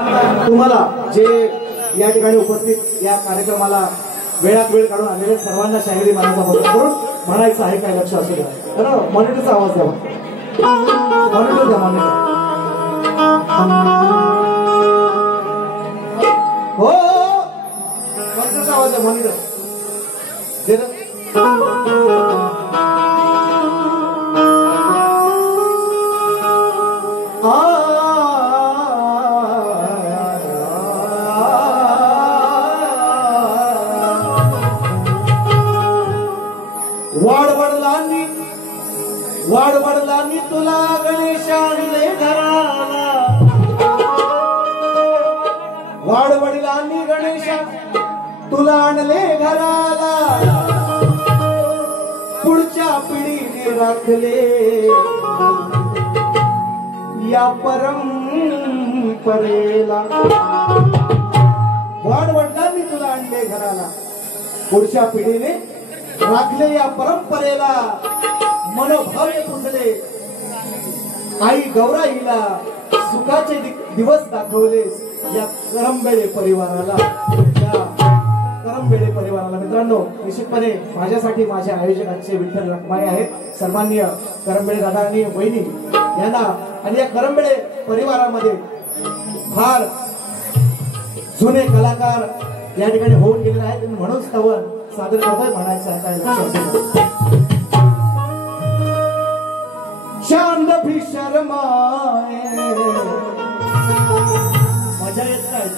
तुम्हाला जे या ठिकाणी उपस्थित या कार्यक्रमाला वेळात वेळ काढून आलेले सर्वांना शाहिरी मानाचा बदल करून म्हणायचं आहे, काय लक्ष असू द्या. तर मॉनिटरचा आवाज द्यावा, मॉनिटर द्या, मॉनिटर. हो, मॉनिटरचा आवाज द्या, मॉनिटर. वाडवडलांनी तुला गणेश आणले घराला, वाडवडिलांनी गणेश तुला आणले घराला, पुढच्या पिढीने राखले या परंपरेला. वाडवडिलांनी तुला आणले घराला, पुढच्या पिढीने राखले या परंपरेला. मनोभावे पुजले आई गौराईला, सुखाचे दिवस दाखवलेस या करंबेळे परिवाराला, या करंबेळे परिवाराला. मित्रांनो, निश्चितपणे माझ्यासाठी माझ्या आयोजकांचे विठ्ठल रखमाई आहेत, सन्माननीय करंबेळे दादा आणि वहिनी यांना, आणि या करंबेळे परिवारामध्ये फार जुने कलाकार या ठिकाणी होऊन गेलेले आहेत, म्हणून स्तवन सादर करतोय. म्हणायचं आहे, काय लक्ष चांद भी शर्माए. मजा येत नाही,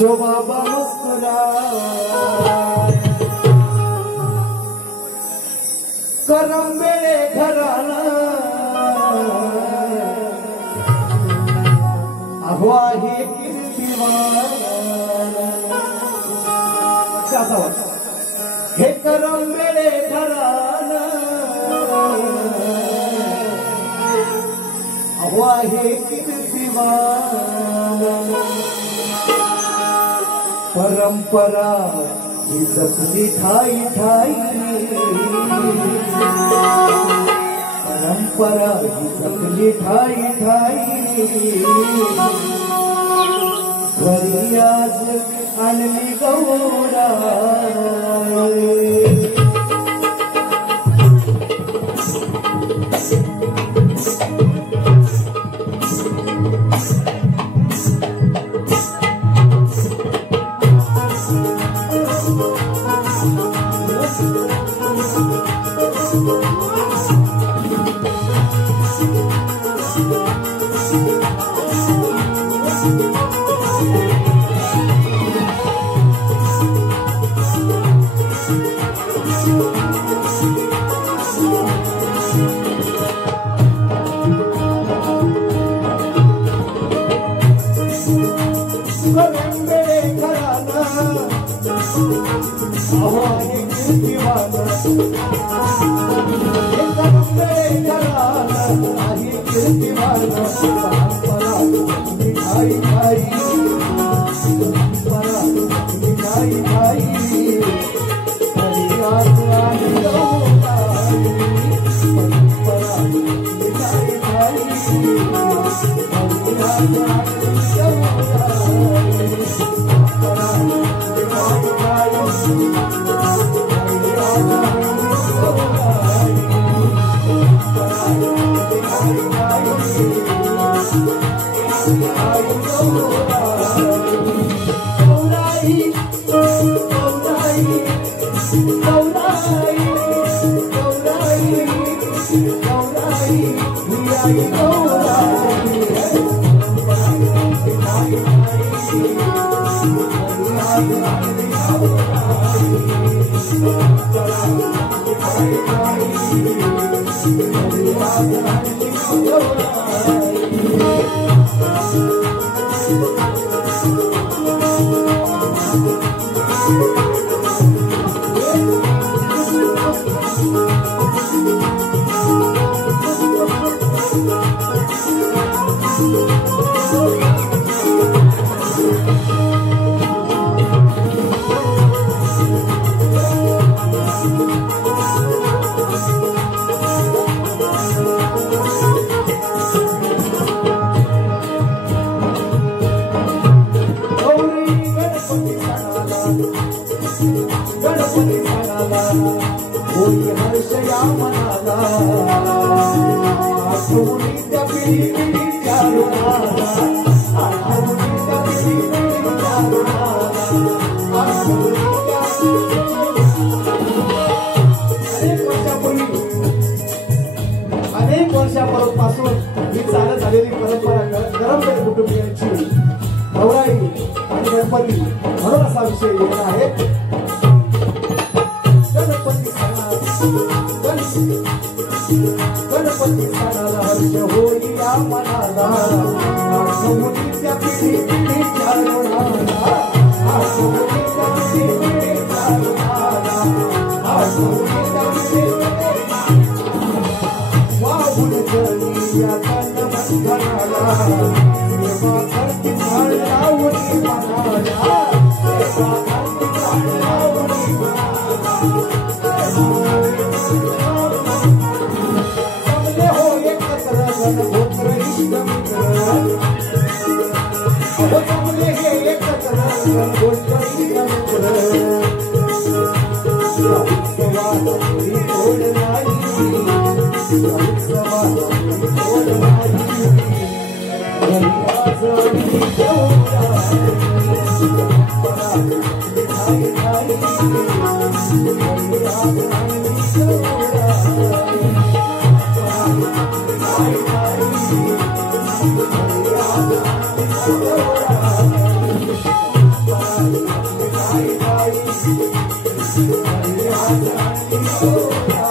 जो बाबा मुस्कुराए. करंबेळे घराला अहो आहे कीर्तिवान. हे करंबेळे घराला अहो आहे कीर्तिवान. परंपरा ही जपली ठाई ठाई, परंपरा ही जपली ठाई ठाई. घरी आज आणली गौराई. आठवणी त्या पिढीच्या ऋणाला, आठवणी त्या पिढीच्या ऋणाला, आठवणी त्या अनेक वर्षापासून ही चालत आलेली परंपरा करमपेठ कुटुंबियांची गौराई आणि गणपती म्हणून असा विषय लिहिला आहे. गणपती सणाला हर्ष होई या मनाला, आठवणीच्या पिढीच्या ऋणाला, आठवणीच्या पिढीच्या ऋणाला, आठवणीच्या पिढीच्या वाहून जळी या तनमंथनाला, सेवा करती झाड लावणी मनाला, सेवा करती झाड लावणी मनाला. जमले हो एकत्र गणगोत्र इष्टमित्र, अहो जमले हे एकत्र गणगोत्र इष्टमित्र, उत्सवात कोणी तोड नाही, उत्सवात कोणी तोड नाही. घरी आज आणि गौराई, परंपरा नाही नाही, घरी आज आणि गौराई, नाही नाही, घरी आज आणि गौराई, नाही नाही, घरी आज आणि गौराई.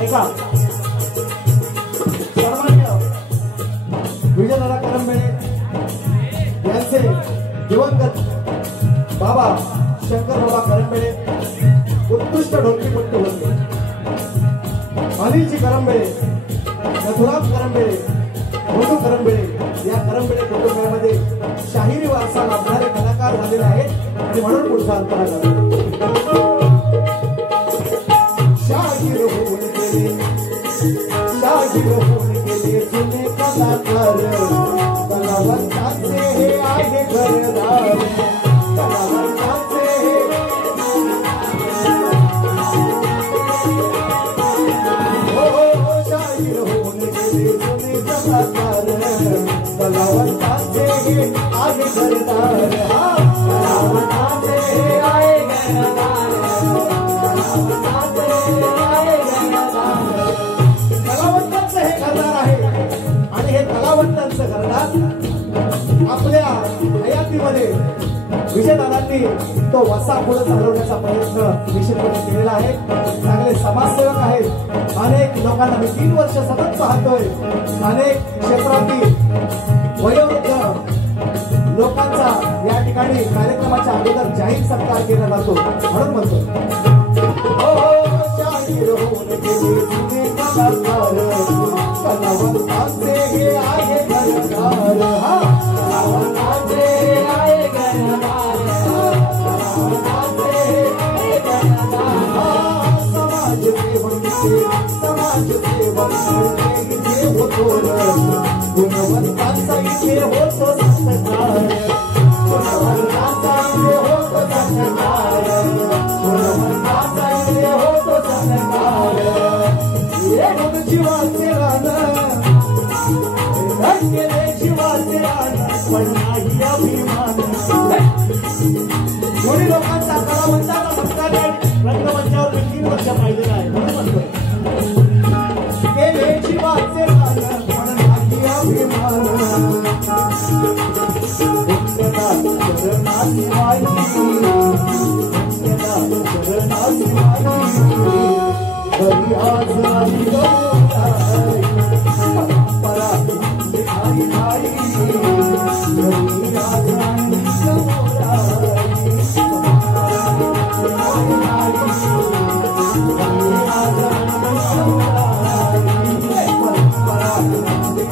ऐका सर्वांना विजयदादा करंबेळे यांचे दिवंगत बाबा शंकर बाबा करंबेळे उत्कृष्ट ढोलकीपट्टू होते. अनिलजी करंबेळे, मधुराम करंबेळे, मोठू करंबेळे या करंबेळे कुटुंबामध्ये शाहिरी वारसा लाभणारे कलाकार झालेले आहेत आणि म्हणून पुढचा अंतरा करतो. शाहीर होऊन गेले, शाहीर होऊन गेले जुने कलाकार, कलावंतांचे हे आहे घरदार, कलावंतांचे हो शाहीर होऊन गेले जुने कलाकार, कलावंतांचे हे आहे घरदार, कलावंतांचे हे आहे घरदार, कलावंतांचं हे घरदार आहे. आणि हे कलावंतांचं घरदार आपल्या हयातीमध्ये विजयदादांनी तो वसा पुढे चालवण्याचा प्रयत्न निश्चितपणे केलेला आहे. चांगले समाजसेवक आहेत. अनेक लोकांना मी 3 वर्ष सतत पाहतोय. अनेक क्षेत्रातील वयोवृद्ध लोकांचा या ठिकाणी कार्यक्रमाच्या अगोदर जाहीर सत्कार केला जातो. म्हणून म्हणतो शाहीर होऊन गेले जुने कलाकार, कलावंतांचे हे आहे घरदार, कलावंतांचे आहे घरदार, कलावंतांचे हे घरदार. समाजसेवक इथे होतो, गुणवंतांचा इथे होतो सत्कार, गुणवंतांचा इथे होतो सत्कार, गुणवंतांचा इथे होतो सत्कार. म्हणून जीवाचे रानं केले, जीवाचे रानं पण नाही अभिमान. कोणी लोकांचा कलावंताचा सत्कार रंगमंचावर 3 वर्ष पाहिलेला आहे. म्हणून म्हणतोय केले जीवाचे रानं पण नाही अभिमान. शरणाची वाई, शरणाची वाई, घरी आज आणि गौराई, परंपरा नाही नाही, घरी आज आणि गौराई, नाही नाही, घरी आज आणि गौराई, परंपरा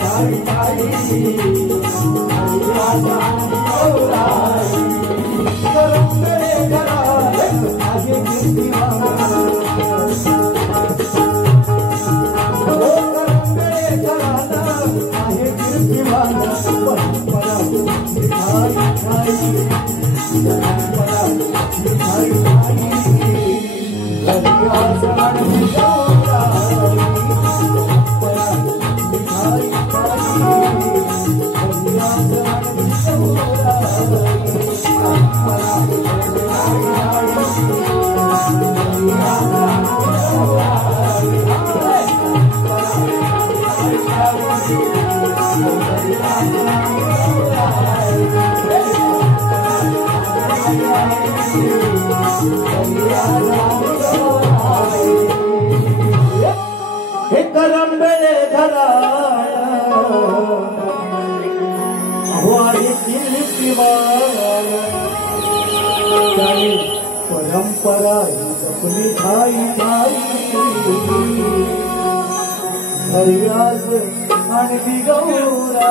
नाही नाही, घरी आज आणि गौराई. करंबेळे घराला हे करंबळे धरा परंपरा जपली ठाई ठाई हरिराज आणि गौरा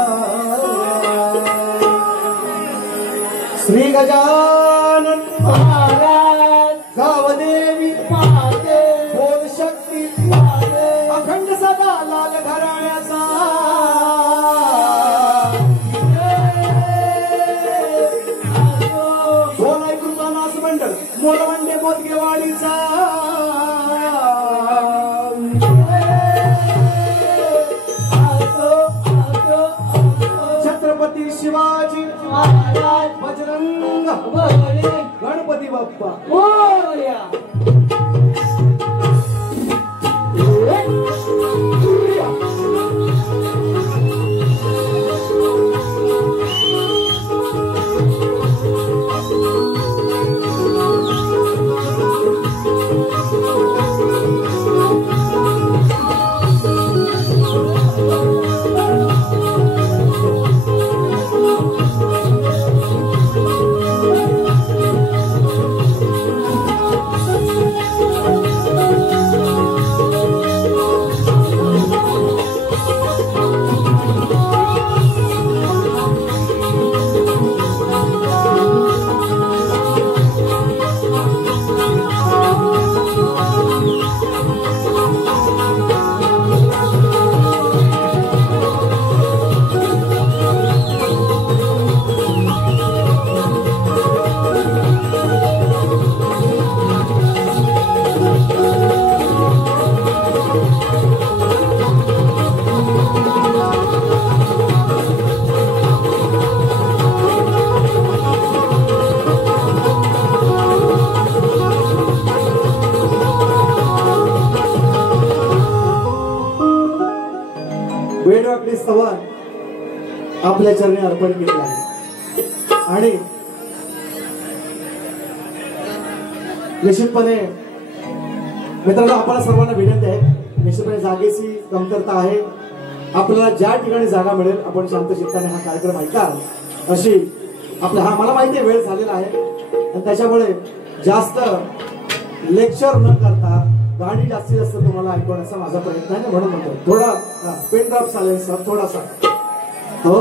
श्री गजानन महाराज गावदेवी पाहते बोल शक्ती पाहते अखंड सदा लाल घराण्याचा सोनाई कृपा नास मंडळ मोलवंडे मोदगेवाडीचा छत्रपती शिवाजी महाराज बजरंग बली गणपती बाप्पा मोरया वेळवाकडी सवाल आपल्या चरणी अर्पण केलेला आहे आणि निश्चितपणे मित्रांनो आपल्याला सर्वांना विनंती आहे निश्चितपणे जागेची कमतरता आहे आपल्याला ज्या ठिकाणी जागा मिळेल आपण शांत चित्ताने हा कार्यक्रम ऐकाल अशी आपल्या हा मला माहिती आहे वेळ झालेला आहे आणि त्याच्यामुळे जास्त लेक्चर न करता गाणी जास्तीत जास्त तुम्हाला ऐकवण्याचा माझा प्रयत्न आहे म्हणून म्हणतो थोडा पेन ड्रॉप चालेल सर थोडासा हो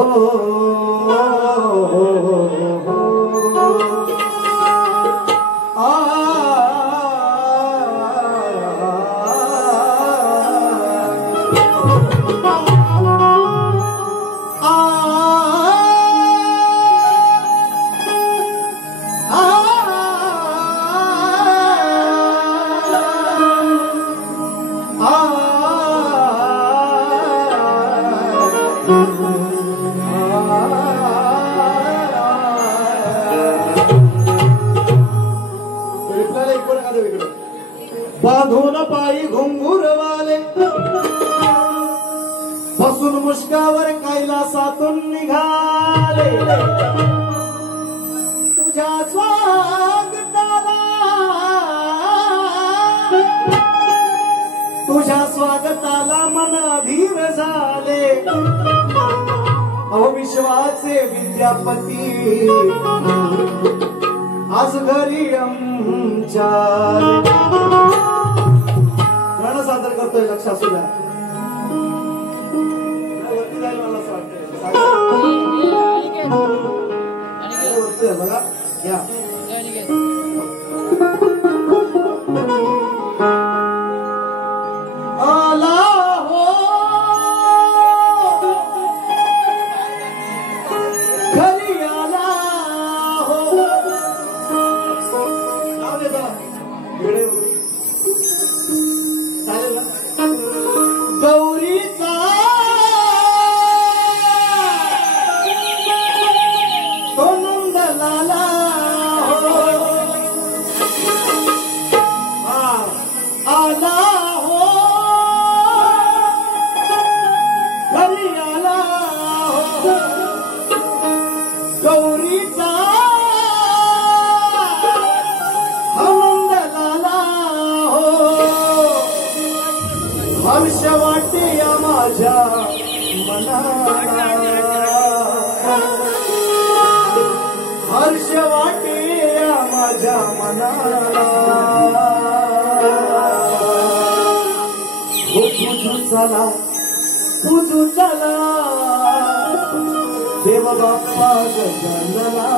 बांधून पायी घुंगुरवाले बसून मुष्कावर कैलासातून निघाले तुझ्या स्वागताला मन अधीर झाले अविश्वाचे विद्यापती आज घरी आमच्या गाणं सादर करतोय लक्ष असू द्या वरती जाईल मला असं वाटतंय बघा या पूजू चला देव बाप्पा गजानना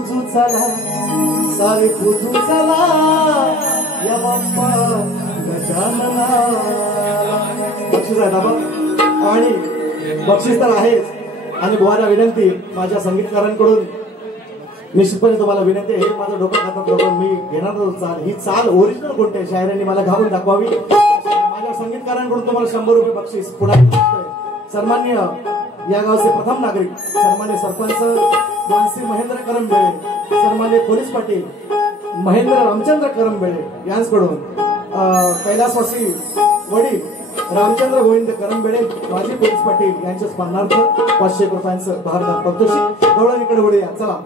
पूजू चला सारे पूजू चला या बाप्पा गजानना. बक्षीस आहे बाबा आणि बक्षीस तर आहेच. आणि बुवाला विनंती, माझ्या संगीतकारांकडून निश्चितपणे तुम्हाला विनंती, हे माझं डोकं खातात लोक, मी घेणार चाल, ही चाल ओरिजिनल कोणत्या शायरांनी मला गाऊन दाखवावी. माझ्या संगीतकारांकडून तुम्हाला 100 रुपये बक्षीस. पुढे सन्मान्य या गावचे प्रथम नागरिक सन्मान्य सरपंच मानसी महेंद्र करंबेळे, सन्मान्य पोलीस पाटील महेंद्र रामचंद्र करंबेळे यांच्याकडून कैलासवासी वडील रामचंद्र गोविंद करंबेळे माजी पोलीस पाटील यांच्या स्मरणार्थ 500 रुपयांचं भारतात पारितोषिक. गवळणीकडे वळूया चला.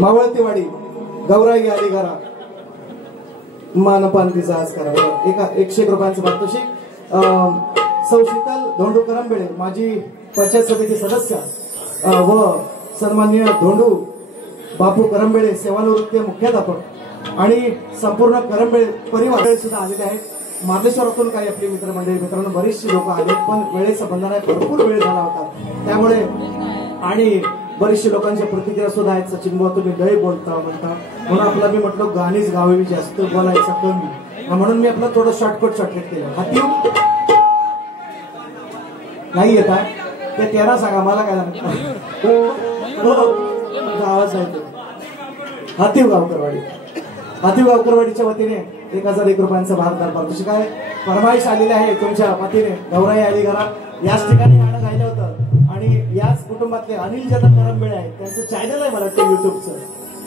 मावळतीवाडी गौराई आली घरा मानपांतीचा आज करा 100 रुपयांचं पारितोषिक. सौ शीतल धोंडू करंबेळे माजी पंचायत समिती सदस्य व सन्माननीय धोंडू बापू करंबेळे सेवानिवृत्त मुख्याध्यापक आणि संपूर्ण करंबेळे परिवार सुद्धा आलेले आहेत. मार्लेश्वरातून काही आपली मित्रांनो बरीचशी लोक आले, पण वेळेचा बंधन आहे, भरपूर वेळ झाला होता त्यामुळे. आणि बरीचशे लोकांच्या प्रतिक्रिया सुद्धा आहेत. सचिन भाऊ तुम्ही लय बोलता म्हणता, म्हणून आपला मी म्हटलं गाणीच गावी, जास्त बोलायचं कमी, म्हणून मी आपलं थोडं शॉर्टकट केलं. हाती नाही येत आहे ते त्यांना सांगा, मला काय आवाज नाही. हातीव गावकरवाडीच्या वतीने 1001 रुपयांचं भारतात पारितोषिक आहे. फरमाईश आलेली आहे तुमच्या वतीने. गौराई आली घरा याच ठिकाणी गाणं गायलं होतं आणि याच कुटुंबातले अनिल जगत करंबेळे आहेत, त्यांचं चॅनल आहे मला वाटतं युट्यूबचं,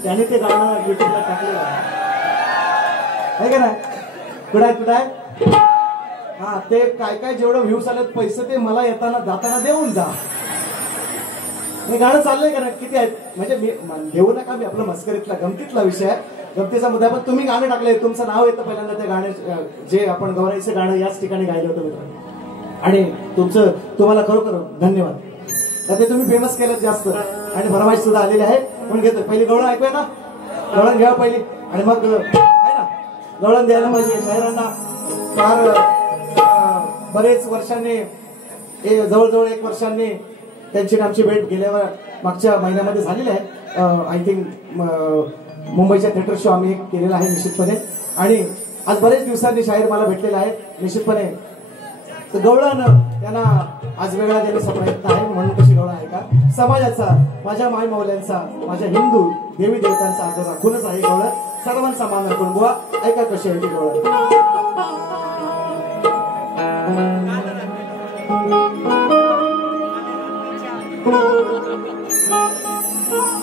त्याने ते गाणं युट्यूबला टाकलेलं आहे का नाही. कुठे आहे हा ते काय जेवढं व्ह्यूज आलेत पैसे ते मला येताना जाताना देऊन जा. हे गाणं चाललंय का ना, किती आहेत म्हणजे मी घेऊ नका, मी आपला मस्करीतला गमतीतला विषय आहे, गमतीचा मुद्दा. पण तुम्ही गाणं टाकलंय, तुमचं नाव येतं पहिल्यांदा त्या गाण्या जे आपण गौराईचं गाणं याच ठिकाणी गायलं होतं मित्रांनो. आणि तुम्हाला खरोखर धन्यवाद. ते तुम्ही फेमस केलं जास्त. आणि फरमाईश सुद्धा आलेली आहे म्हणून घेतोय. पहिली गवळण ऐकूया ना, गवळण घ्यावं पहिली आणि मग आहे ना गवळण द्यायला पाहिजे शाहिरांना. फार बरेच वर्षांनी जवळजवळ 1 वर्षांनी त्यांची आमची भेट गेल्या मागच्या महिन्यामध्ये झालेली आहे. आय थिंक मुंबईच्या थिएटर शो आम्ही केलेला आहे निश्चितपणे. आणि आज बरेच दिवसांनी शाहीर मला भेटलेला आहे निश्चितपणे. तर गवळण त्यांना आज वेगळा देण्याचा प्रयत्न आहे. म्हणून कशी गवळण आहे का, समाजाचा, माझ्या माय मौल्यांचा, माझ्या हिंदू देवी देवतांचा आदर राखूनच आहे गवळण, सर्वांचा मान राखून. बुवा ऐका कशी आहे ती गवळण.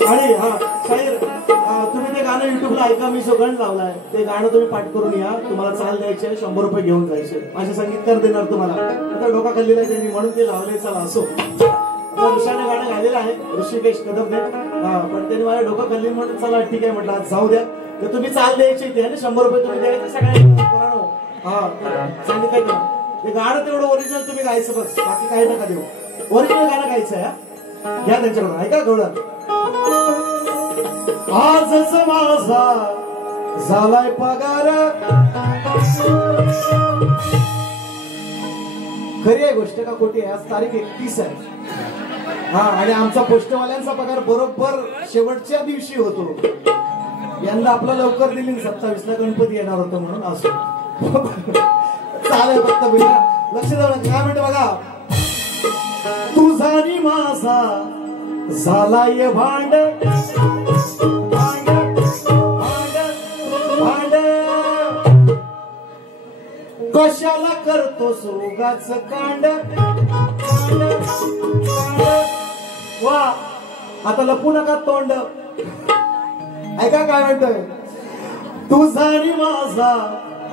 आणि हा शाहीर तुम्ही ते गाणं युट्यूबला ऐका, मी जो गण लावलाय ते गाणं तुम्ही पाठ करून या. तुम्हाला चाल द्यायचे 100 रुपये घेऊन जायचे. माझे संगीतकार देणार तुम्हाला. आता डोका खाल्लेला आहे त्यांनी म्हणून ते लावले. चला असो, ऋषाने गाणं गायलेलं आहे ऋषिकेश कदमने, पण त्यांनी माझ्या डोकं खाल्ली म्हणून चला ठीक आहे म्हटलं आज जाऊ द्या. तर तुम्ही चाल द्यायची ते 100 रुपये तुम्ही द्यायचे सगळ्यांना. हा सांगितलं ना, ते गाणं तेवढं ओरिजिनल तुम्ही गायचं बस, बाकी काही नका देऊ. ओरिजिनल गाणं गायचं आहे. घ्या त्यांच्याकडून ऐका गवळण. आजच माझा झालाय पगार, खरी आहे गोष्ट का खोटी आहे. आज तारीख 31 आहे. हा आणि आमचा पोस्टवाल्यांचा पगार बरोबर शेवटच्या दिवशी होतो. यंदा आपला लवकर दिली 27ला गणपती येणार होतं म्हणून. असो चालेल, फक्त लक्ष द्या. काय म्हणते बघा, तुझा आणि माझा झालाय भांड, कशाला करतो सोगाच कांड वा आता लपू नका तोंड ऐका काय म्हणतोय तुझा आणि माझा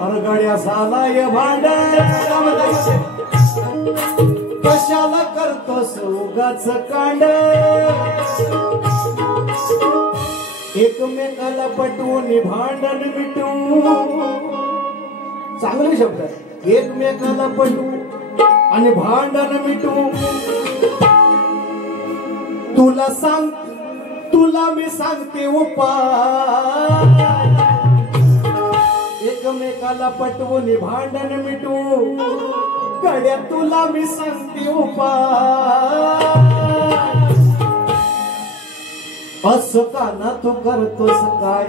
अरगड्या झालाय भांड कशाला करतो सोगाच कांड एकमेकाला पटवून भांडण मिटवू चांगले शब्द आहे एकमेकाला पटवू आणि भांडण मिटवू तुला मी सांगते उपाय एकमेकाला पटवून भांडण मिटवू गड्या तुला मी सांगते उपाय असं का ना तू करतोस काय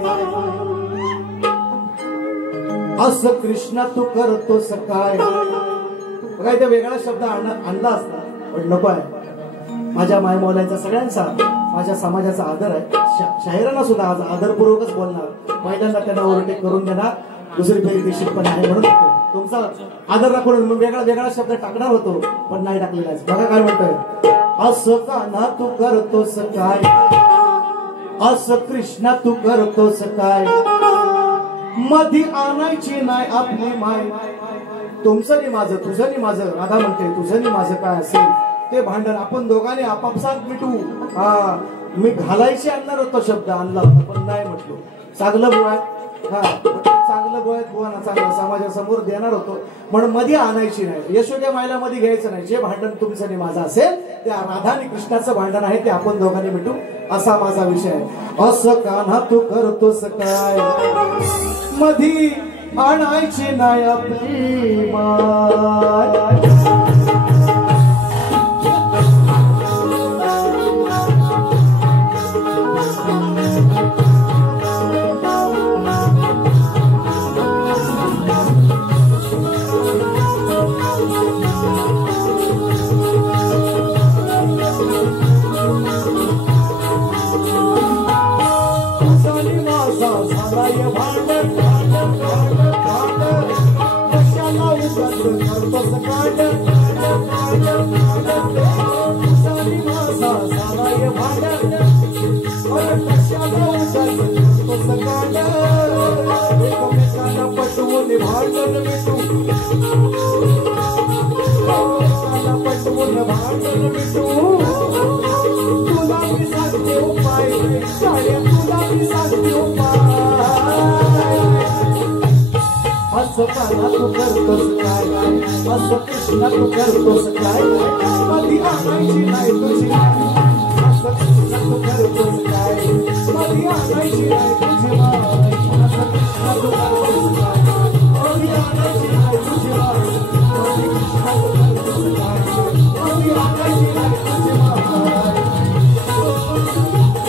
असं कृष्णा तू करतोस काय काय ते वेगळा शब्द आणला असता पण नको आहे माझ्या मायमौलांचा सगळ्यांचा माझ्या समाजाचा आदर आहे शाहिरांना सुद्धा आज आदरपूर्वकच बोलणार पहिल्यांदा त्यांना ओव्हरटेक करून देणार दुसरी फेरी निश्चित पण आहे म्हणून तुमचा आदर राखून वेगळा शब्द टाकणार होतो पण नाही टाकलेला आहे बघा काय म्हणतोय असं का ना तू करतोस काय असं कृष्णा तू करतोस काय मधी आणायची नाही आपली माय तुमचं नि माझं तुझं नि माझं राधा म्हणते तुझं नि माझं काय असेल ते भांडण आपण दोघांनी आपापसात मिटू हा मी घालायची आणणार होतो शब्द आणला पण नाही म्हटलो चांगलं बोळ हा चांगलं बोळ बुवाना चांगलं समाजासमोर देणार होतो म्हणून मध्ये आणायची नाही यशोद्या मायला मध्ये घ्यायचं नाही जे भांडण तुमचं आणि माझं असेल ते राधा आणि कृष्णाचं भांडण आहे ते आपण दोघांनी मिटू असा माझा विषय आहे असं कान्हा तू करतोस काय मधी आणायची नाही आपली माय असं कान्हा तू करतोस काय असं कृष्णा तू करतोस काय मधी आणायची नाही तुझी असं कृष्णा तू करतोस काय मधी आणायची नाही तुझी असं कृष्णा तू करतोस काय मधी आणायची नाही तुझी असं कृष्णा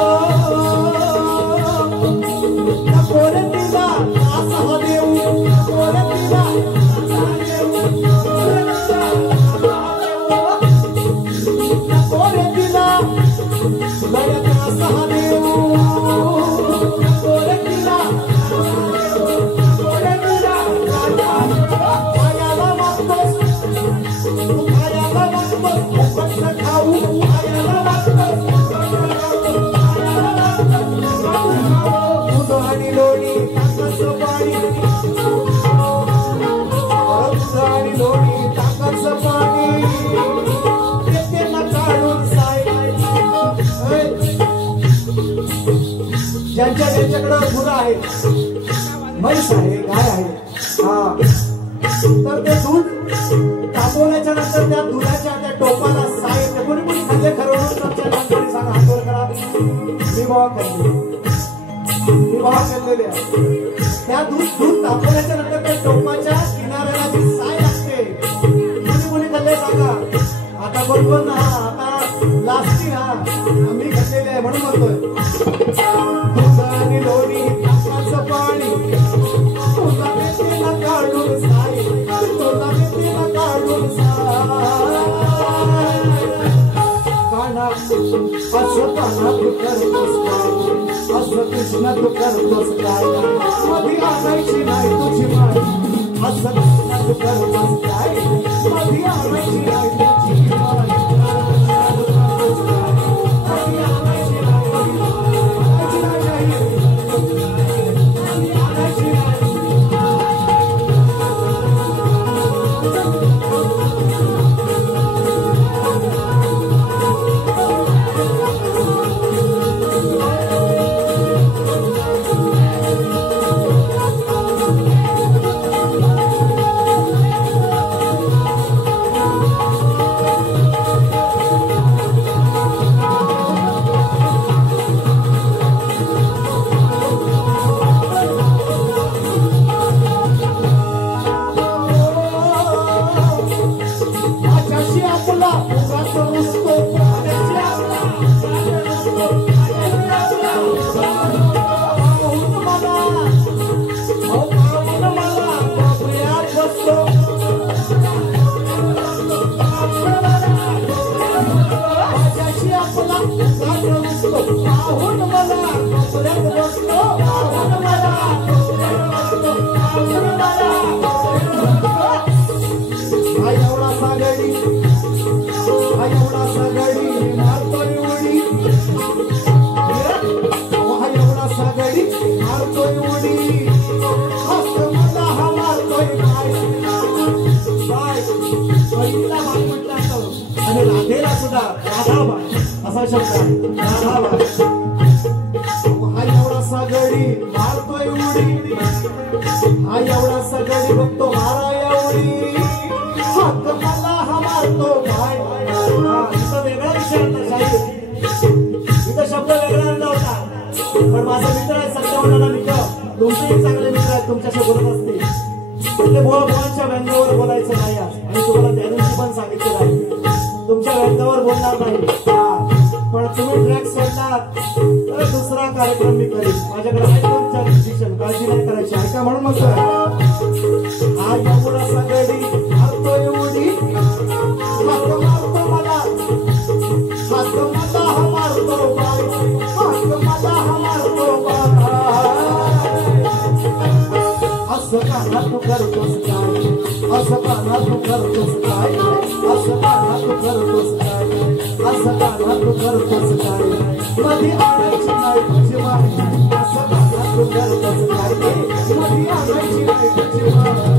तू करतोस काय मधी आणायची नाही तुझी ज्यांच्याकडे गुरं आहे म्हैस आहे गाय आहे हा तर ते दूध तापवण्याच्या नंतर त्या दुधाच्या त्या टोपाला साहित्य कोणी कोणी खाल्ले खरवून सांगा हातवर करा मी भाव केलेले त्या दूध तापवण्याच्या नंतर त्या टोपाच्या किनाऱ्याला जी साय लागते कोणी कोणी खाल्ले सांगा आता बरोबर ना आता लास्टी हा आम्ही खाल्लेले आहे म्हणून म्हणतोय दूध आणि लोणी ताकाचं काना तू करतोस काय असं कृष्ण तू करतोस काय मधी आणायची नाही तुझी माय असं कृष्ण तू करतोस काय मधी आणायची नाही तुझी माय असा शब्द हा एवढा सागडी मारतोय उडी हा एवढा सागडी बघतो मारा एवढी हात मला हा मारतो काय इथं वेगळा विषय इथं शब्द वेगळा आणला होता पण माझा मित्र आहे सत्तावन्नाला मित्र तुमचे चांगले मित्र आहेत तुमच्याशी बोलत असते ते भोळाच्या व्यंगावर बोलायचं नाही आणि तुम्हाला त्या दिवशी पण सांगितलं नाही तुमच्या व्यंगावर बोलणार नाही पण तुम्ही ट्रॅक सोडणार तर दुसरा कार्यक्रम मी करीन माझ्याकडे आयफोनच्या डिसिजन काळजी नाही करायची ऐका म्हणून मग हा एवढा सगळी मारतोय उडी हात मारतो मला हात मला हा मारतो बाय हात मला हा मारतो बाय असं काना तू करतोस काय असं काना तू करतोस काय असं काना तू करतोस काय असं काना तू करतोस काय मधी आणायची नाही तुझी माय असं काना तू करतोस काय मधी आणायची नाही तुझी माय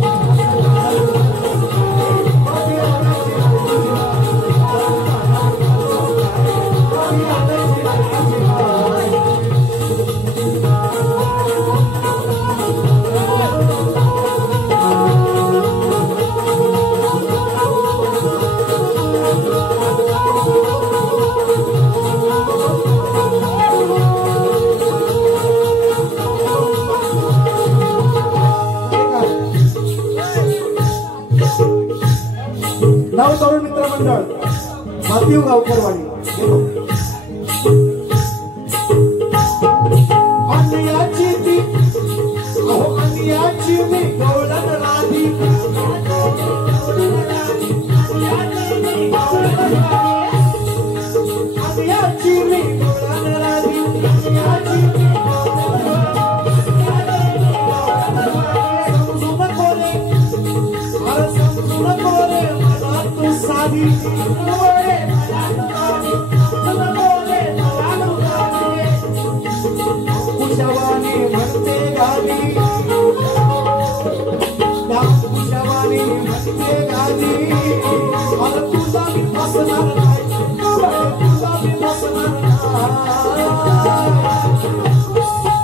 नाव तरुण मित्र मंडळ मातीव गावकरवाडी अन्याची ती अहो अन्याची मी गवळण राधी अन्याची मी गवळण राधी समजू नको रे अरे समजू नको रे मला तू साधी कुशवानी म्हणते गावी त्या कुशवानी म्हणते गावी मला तुझा मी बसणार नाही तुझा मी बसणार नाही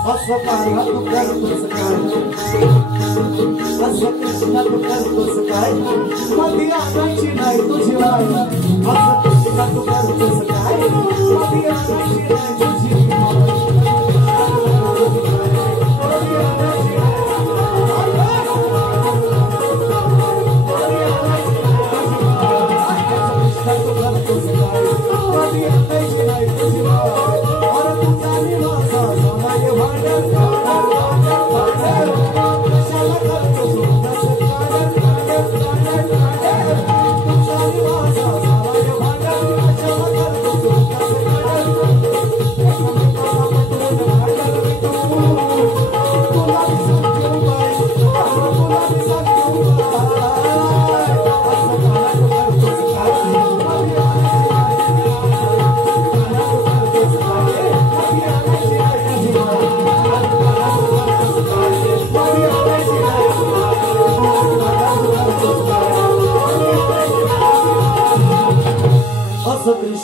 असं काना तू करतोस काय असं कृष्णा तू करतोस काय मधी आणायची नाही तुझी माय असं कृष्णा तू करतोस काय मधी आणायची नाही तुझी माय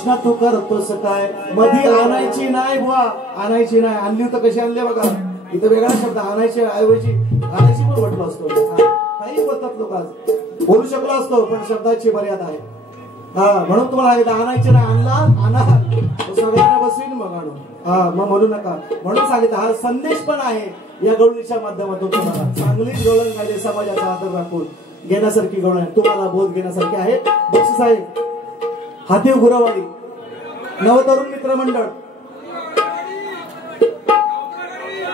कृष्णा तू करतोस काय मधी आणायची नाही बुवा आणायची नाही आणली तर कशी आणली बघा इथं वेगळा शब्द आणायची ऐवजी आणायची पण म्हटलं असतो काही बोलतात लोक आज बोलू शकलो असतो पण शब्दाची मर्यादा आहे हा म्हणून तुम्हाला एकदा आणायचे नाही आणला आणा सगळ्यांना बसवीन मग आणू हा मग म्हणू नका म्हणून सांगितलं हा संदेश पण आहे या गवळणीच्या माध्यमातून तुम्हाला चांगलीच गवळण झाली समाजाचा आदर राखून घेण्यासारखी गवळण आहे तुम्हाला बोध घेण्यासारखी आहे बक्षीस आहे हातीव गुरवाडी नवतरुण मित्र मंडळ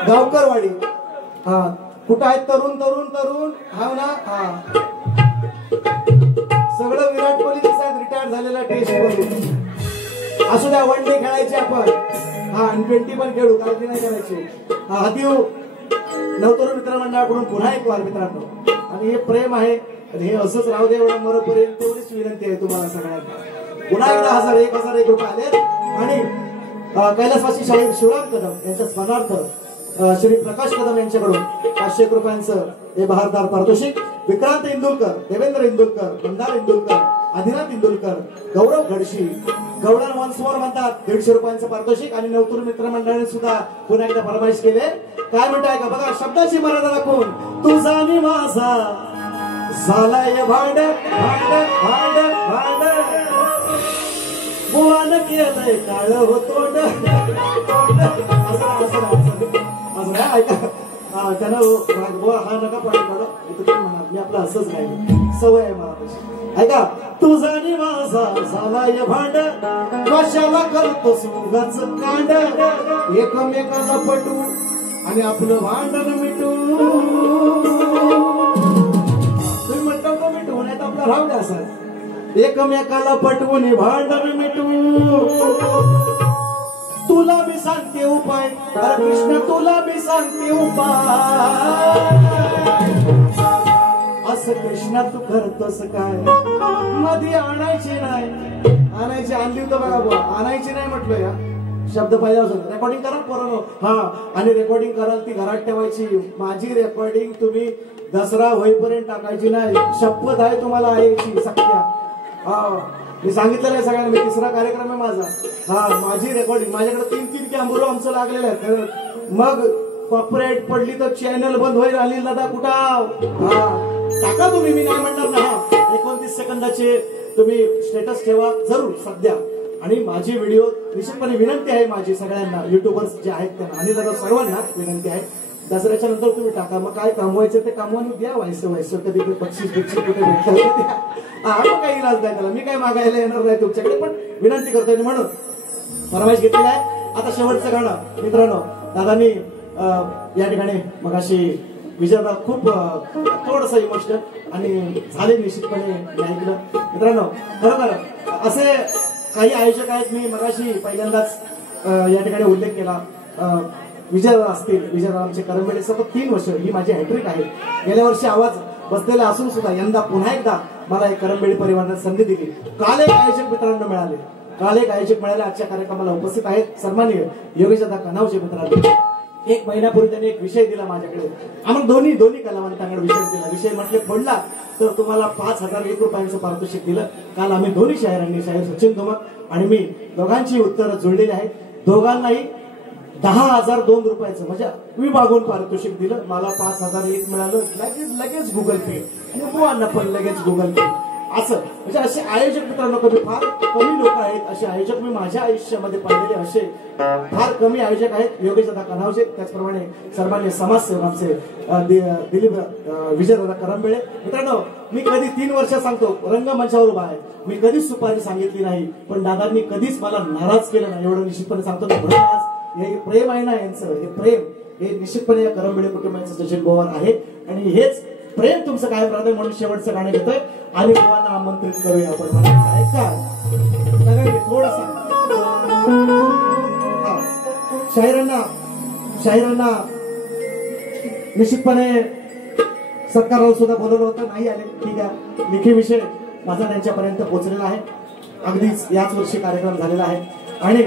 गावकरवाडी हा कुठं आहेत तरुण तरुण तरुण हा ना हा सगळं विराट कोहली दिसत रिटायर झालेला टेस्ट कोहली असू द्या वन डे खेळायचे आपण हा आणि 20 पण खेळू काळजी नाही करायची हातीव नवतरुण मित्र मंडळाकडून पुन्हा एक वार मित्रांनो आणि हे प्रेम आहे हे असंच राहू दे एवढं मरोपर्यंत तेवढीच विनंती आहे तुम्हाला सगळ्यांना पुन्हा एकदा 1001 रुपये आले आणि कैलासवासी शाहीर शिवराम कदम यांच्या स्मरणार्थ श्री प्रकाश कदम यांच्याकडून 500 रुपयांचं हे बहारदार पारितोषिक विक्रांत इंदुलकर देवेंद्र इंदुलकर मंदार इंदुलकर आदिनाथ इंदुलकर गौरव घडशी गौडन वन्स मोर म्हणतात 150 रुपयांचं पारितोषिक आणि नवतरुण मित्र मंडळाने सुद्धा पुन्हा एकदा फरमाईश केले काय म्हणताय का बघा शब्दाची मर्यादा राखून तुझा आणि माझा झालाय भांड भांड भांड भांड बुवान केलंय काळ होतो असं ऐका त्यानं बुवा हा नका पाणी काढो इथं तुम्ही म्हणा मी आपलं असंच नाही सवय आहे मला तशी ऐका तुझा आणि माझा झालाय भांड कशाला करतो सुगाच कांड एकमेकाला पटू आणि आपलं भांडण मिटू तुम्ही म्हणता का मिटू नाही तर आपला राहू द्या असं एकमेकाला पटवून भांडण मिटू तुला मी सांगते उपाय अरे कृष्ण तुला मी सांगते उपाय असं कृष्णा तू करतोस काय मध्ये आणायची नाही आणायची आणली तर बघा बुवा आणायची नाही म्हटलं या शब्द पाहिजे असं रेकॉर्डिंग करा पोरांनो हा आणि रेकॉर्डिंग कराल ती घरात ठेवायची माझी रेकॉर्डिंग तुम्ही दसरा होईपर्यंत टाकायची नाही शपथ आहे तुम्हाला आईची सख्या हा मी सांगितलेलं आहे सगळ्यांना मी तिसरा कार्यक्रम आहे माझा हा माझी रेकॉर्डिंग माझ्याकडे 3 कॅमेरे आमचं लागलेलं आहे मग कॉपरेट पडली तर चॅनल बंद होईल अनिल दादा कुठं हा टाका तुम्ही मी नाही म्हणणार ना हा 29 सेकंदाचे तुम्ही स्टेटस ठेवा जरूर सध्या आणि माझी व्हिडिओ निश्चितपणे विनंती आहे माझी सगळ्यांना युट्यूबर्स जे आहेत त्यांना आणि दादा सर्वांना विनंती आहे दसऱ्याच्या नंतर तुम्ही टाका मग काय कमवायचं ते कमवून द्या व्हायचं कधी बक्षीस कुठे भेटलं हा मग काही इलाज नाही त्याला मी काय मागायला येणार नाही तुमच्याकडे पण विनंती करतोय म्हणून फरमाईश घेतलेली आहे आता शेवटचं गाणं मित्रांनो दादांनी या ठिकाणी मग अशी विजयदा खूप थोडस इमोशनल आणि झाले निश्चितपणे ऐकलं मित्रांनो खरोखर असे काही आयोजक आहेत मी मगाशी पहिल्यांदाच या ठिकाणी उल्लेख केला विजयदा असतील विजयदा आमचे करंबेडे सतत 3 वर्ष ही माझी हॅट्रिक आहे गेल्या वर्षी आवाज बसलेला असून सुद्धा यंदा पुन्हा एकदा मला एक करंबेडी परिवाराने संधी दिली काल एक आयोजक मित्रांनो मिळाले काल एक आयोजक मिळाले आजच्या कार्यक्रमाला उपस्थित आहेत सन्माननीय योगेशदा कनावचे मित्रांनो 1 महिन्यापूर्वी त्यांनी एक विषय दिला माझ्याकडे आम्हाला दोन्ही कलावंतांकडे विषय दिला विषय म्हटले फोडला तर तुम्हाला 5001 रुपयांचं पारितोषिक दिलं काल आम्ही दोन्ही शाहिरांनी शाहीर सचिन धुमक आणि मी दोघांची उत्तरं जुळलेली आहेत दोघांनाही 10,002 रुपयाचं म्हणजे विभागून पारितोषिक दिलं मला 5,001 मिळालं लगेच गुगल पे आणि बुवांना पण लगेच गुगल पे असं म्हणजे असे आयोजक मित्रांनो फार कमी लोक आहेत असे आयोजक मी माझ्या आयुष्यामध्ये पाहिलेले असे फार कमी आयोजक आहेत योगेशदा कनावचे त्याचप्रमाणे सर्वांनी समाजसेवक आमचे दिलीप विजयदादा करंबेळे मित्रांनो मी कधी 3 वर्ष सांगतो रंगमंचावर उभा आहे मी कधीच सुपारी सांगितली नाही पण दादांनी कधीच मला नाराज केलं नाही एवढं निश्चितपणे सांगतो म्हणून आज हे प्रेम आहे ना यांचं हे प्रेम हे निश्चितपणे या करंबेळे कुटुंबाचं सचिन गोवार आहे आणि हेच प्रेम तुमचं काय राहतं म्हणून शेवटचं गाणं घेतोय आणि गोवांना आमंत्रित करूया आपण ऐका थोडस शाहिरांना निश्चितपणे सत्काराला सुद्धा बोलवलं होतं नाही आले ठीक आहे लेखी विषय माझा त्यांच्यापर्यंत पोहोचलेला आहे अगदीच याच वर्षी कार्यक्रम झालेला आहे आणि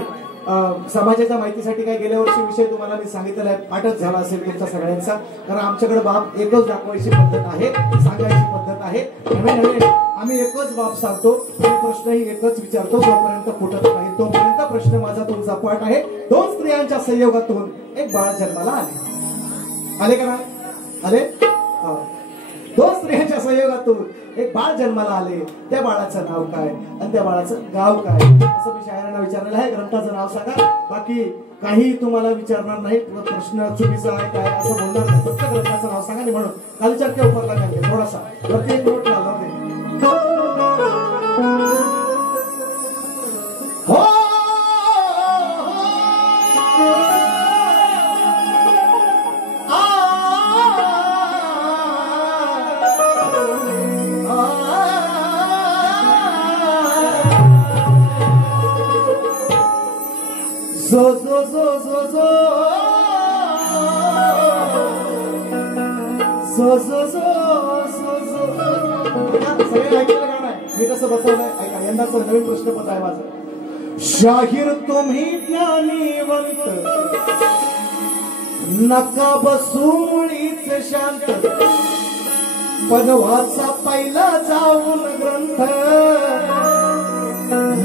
समाजाच्या माहितीसाठी काय गेल्या वर्षी विषय तुम्हाला मी सांगितलेला आहे, पाठच झाला असेल तुमचा सगळ्यांचा. कारण आमच्याकडे बाब एकच दाखवायची पद्धत आहे, सांगायची पद्धत आहे. नवीन आम्ही एकच बाब सांगतो आणि प्रश्नही एकच विचारतो. जोपर्यंत फुटत नाही तोपर्यंत प्रश्न माझा तुमचा पाठ आहे. 2 स्त्रियांच्या संयोगातून एक बाळ जन्माला आले का नाही आले? 2 स्त्रियांच्या संयोगातून एक बाळ जन्माला आले. त्या बाळाचं नाव काय आणि त्या बाळाचं गाव काय असं मी शायरांना विचारलेलं आहे. ग्रंथाचं नाव सांगा, बाकी काही तुम्हाला विचारणार नाही. प्रश्न चुकीचा आहे काय असं बोलणार नाही. फक्त ग्रंथाचं नाव सांगा. म्हणून कालच्या उपरला काय थोडासा वरती एक नोट लावला हो zo zo zo zo zo zo zo zo zo सगळे ऐकलं गाणं आहे मी कसं बसवलंय ऐका. यंदाचं नवीन प्रश्नपत्र आहे माझं. शाहीर तुम्ही ज्ञानीवंत नका बसू मुळीच शांत, पण वाचा पहिला जाऊन ग्रंथ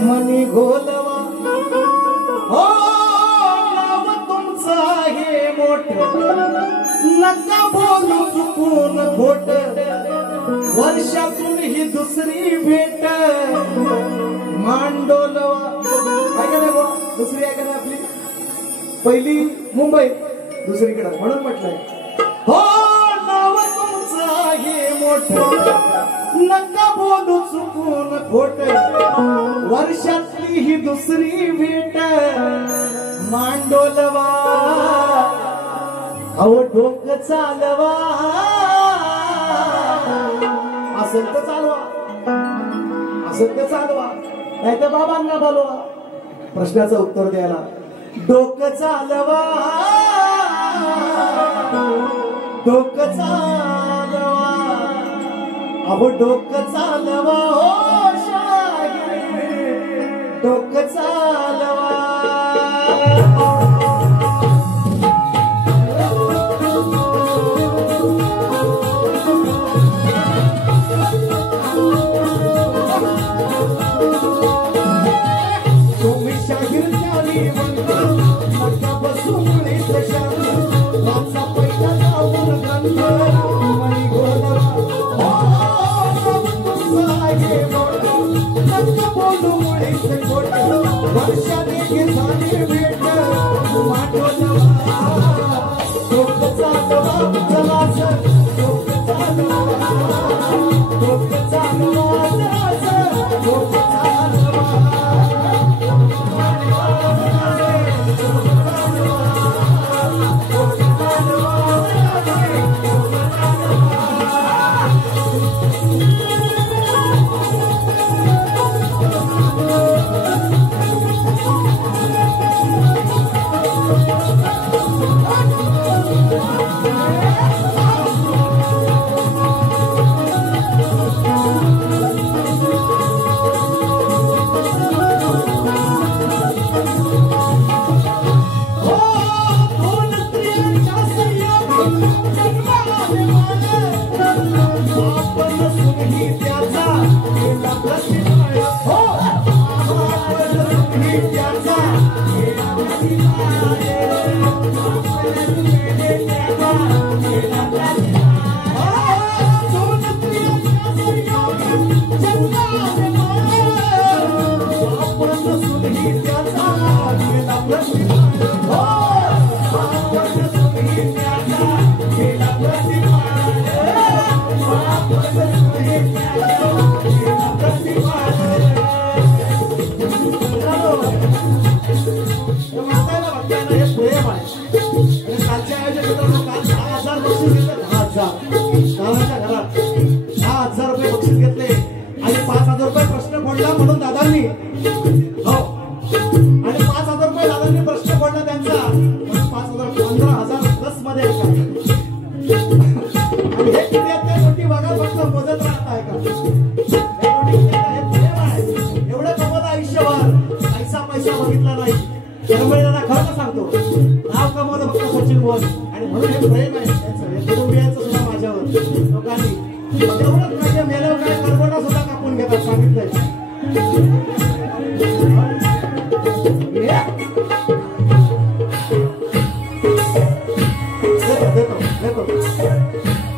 मनी घोलवा हो नाव तुमचं आहे मोठ, नका बोलू चुकून खोट, वर्षातून ही दुसरी भेट मांडोलवा. काय का दुसरी आहे का आपली? पहिली मुंबई, दुसरीकडे म्हणून म्हटलंय हो नाव तुमचं आहे मोठ, नका बोलू चुकून खोट, वर्षातली ही दुसरी भेट मांडोलवा. अहो डोकं चालवा असेल तर चालवा, असेल तर चालवा, नाही तर बाबांना बोलवा. प्रश्नाचं उत्तर द्यायला डोकं चालवा, डोकं चालवा, अहो डोकं चालवा हो शाहीर, डोकं चालवा. म्हणून दादांनी हो आणि 5,000 रुपये दादांनी प्रश्न पडला त्यांचा 5,000 15,000 प्लस मध्ये आणि हे किती आहेत मोठी बघा फक्त मोजत राहताय का एवढं कमवलं आयुष्यभर पैसा बघितला नाही मनुष्य मेल्यावर काय करवणा सुद्धा कापून घेतात सांगितलंय.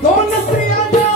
दोन स्त्रियांच्या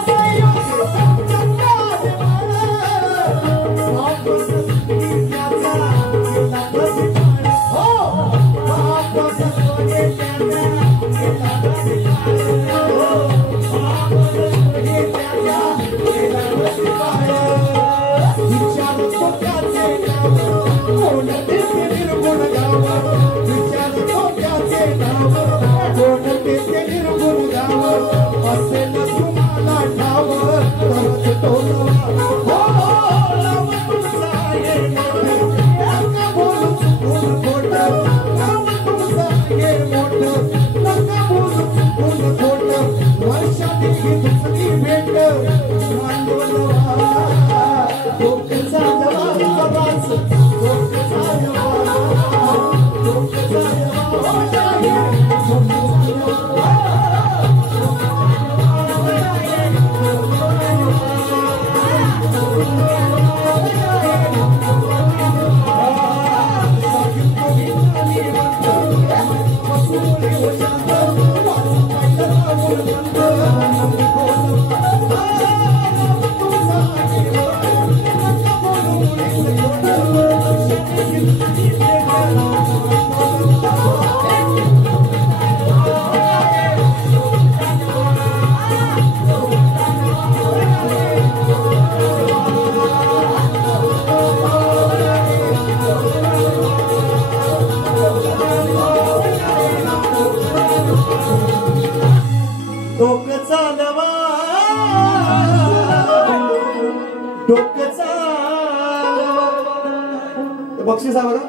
बक्षीस आहे बघा.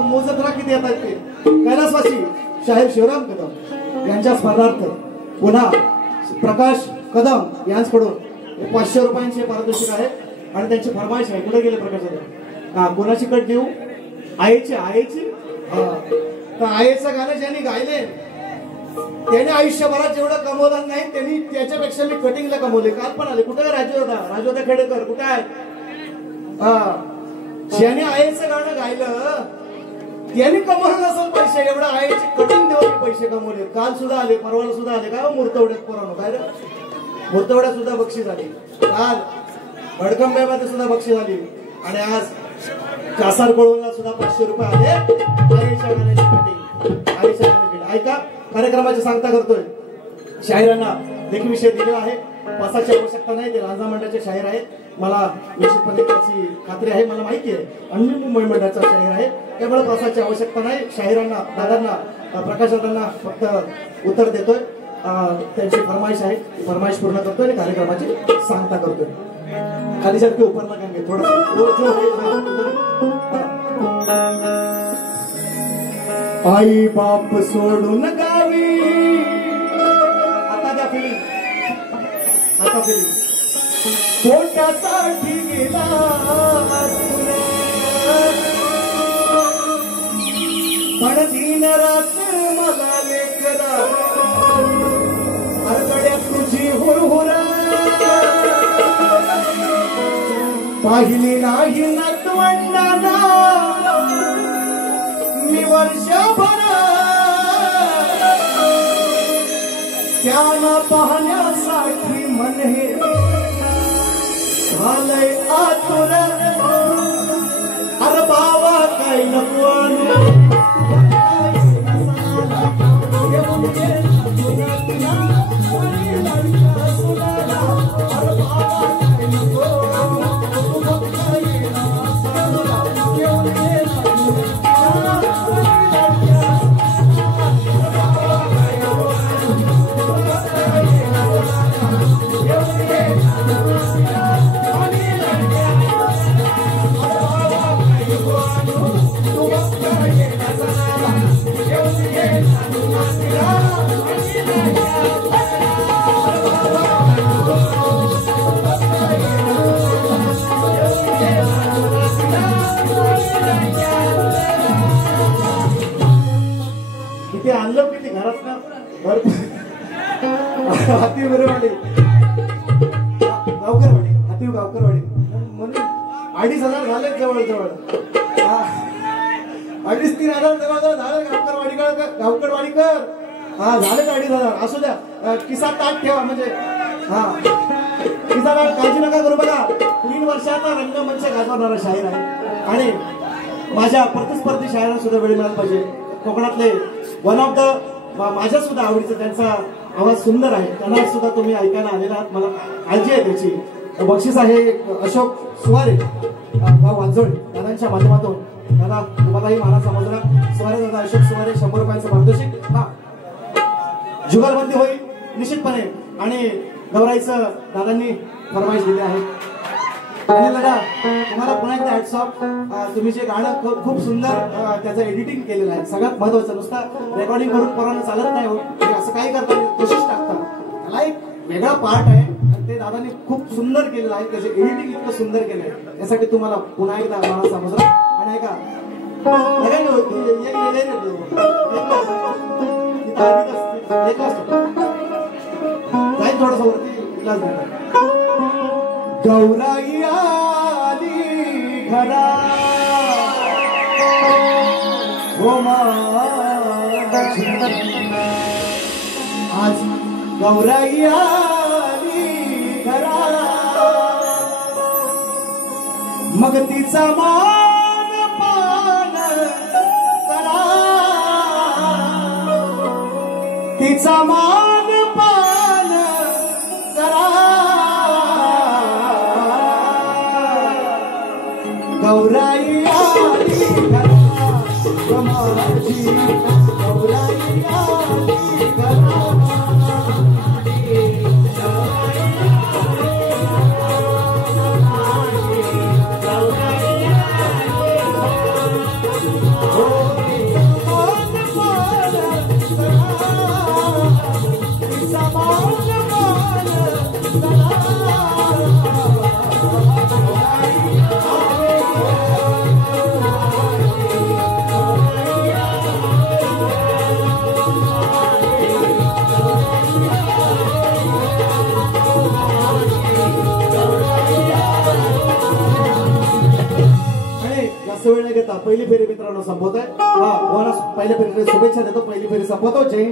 मोजत किती येतात ते. कैलासवासी शाहीर शिवराम कदम यांच्या स्मरणार्थ पुन्हा प्रकाश कदम यांच्याकडून 500 रुपयांचे पारितोषिक आहे आणि त्यांची फरमाईश आहे. कुठे गेले प्रकाश कदम? कोणाची कट देऊ? आईची तर आईचं गाणं ज्यांनी गायले त्याने आयुष्यभरात जेवढं कमवलं नाही त्यांनी त्याच्यापेक्षा मी कटिंगला कमवले. काल पण आले. कुठे राजोदा खेडेकर कुठे आहे? ज्याने आईचं गाणं गायलं त्यांनी कमवलं नसेल पैसे एवढं आईची कटिंग देऊन पैसे कमवले. काल सुद्धा आले, परवाला सुद्धा आले. काय मूर्तवड्यात पोरानो काय रे? मूर्तवड्यात सुद्धा बक्षीस आली. काल भडकंब्यामध्ये सुद्धा बक्षीस आली आणि आज कासारकोळला सुद्धा 500 रुपये आले. आईच्या गाण्याची कटिंग, आईच्या गाण्याची. ऐका, कार्यक्रमाची सांगता करतोय. शाहिरांना देखील विषय दिलेला आहे. पासाची आवश्यकता नाही. ते राजा मंडळाचे शाहीर आहेत. मला निश्चितपणे त्याची खात्री आहे. मला माहिती आहे अन्य मुंबई मंडळाचा शाहीर आहे. त्यामुळे पासाची आवश्यकता नाही. शाहिरांना, दादांना, प्रकाशदादांना फक्त उत्तर देतोय. त्यांची फरमाईश आहे. फरमाईश पूर्ण करतोय आणि कार्यक्रमाची सांगता करतोय. खाली सारखे उपर ना कांगे थोडं आई बाप सोडून गावी. आता त्या फिलिंग, आता फिलिंग पोटासाठी गेला पण दिन रात मला लेकरा अडगड्यात तुझी हुरहुर पाहिली नाही नातवंडाना मी वर्षभर त्यांना पाहण्यासाठी मन हे झालंय आतुर. अरे बाबा काय नको ऍक्टिव्ह गावकरवाडी म्हणून 2,500 झाले जवळजवळ. 2,500-3,000 जवळजवळ झाले गावकरवाडीकर. हा झाले 2,500. असू द्या, किसा ताट ठेवा म्हणजे हा किसा ताट, काळजी नका करू. बघा 3 वर्षाचा रंगमंच गाजवणारा शाहीर आहे आणि माझ्या प्रतिस्पर्धी शायरांना सुद्धा वेळ मिळाला पाहिजे. कोकणातले वन ऑफ द माझ्या सुद्धा आवडीचं, त्यांचा आवाज सुंदर आहे, त्यांना सुद्धा तुम्ही ऐकायला आलेला आहात, मला काळजी आहे त्याची. बक्षीस आहे अशोक सुवारे गाव वांजोळी दादांच्या माध्यमातून. दादा तुम्हालाही मानाचा मुजरा. सुवारे दादा अशोक सुवारे 100 रुपयांचं पारितोषिक. हा जुगलबंदी होईल निश्चितपणे आणि गौराईचं दादांनी फरमाईश दिली आहे. आणि दादा तुम्हाला पुन्हा एकदा हॅट्स ऑफ. तुम्ही जे गाणं खूप सुंदर त्याचं एडिटिंग केलेलं आहे. सगळ्यात महत्वाचं, नुसतं रेकॉर्डिंग करून पोरांना चालत नाही. असं काही करता कोशिश टाकता, त्याला एक वेगळा पार्ट आहे आणि ते दादांनी खूप सुंदर केलेलं आहे. त्याचे एडिटिंग इतकं सुंदर केलंय, त्यासाठी तुम्हाला पुन्हा एकदा मला समजलं. आणि ऐका जाईल थोडस वरती इलाज नाही. गौराई आली घरा हो आज गौराई आली घरा, मग तिचा मान पान करा, तिचा मान पान करा. गौराई आली घरा माझी, गौराई आली घरा. वेळ नाही घेता पहिली फेरी मित्रांनो संपवतोय. पहिल्या फेरीला शुभेच्छा देतो. पहिली फेरी संपवतो. जय हिंद.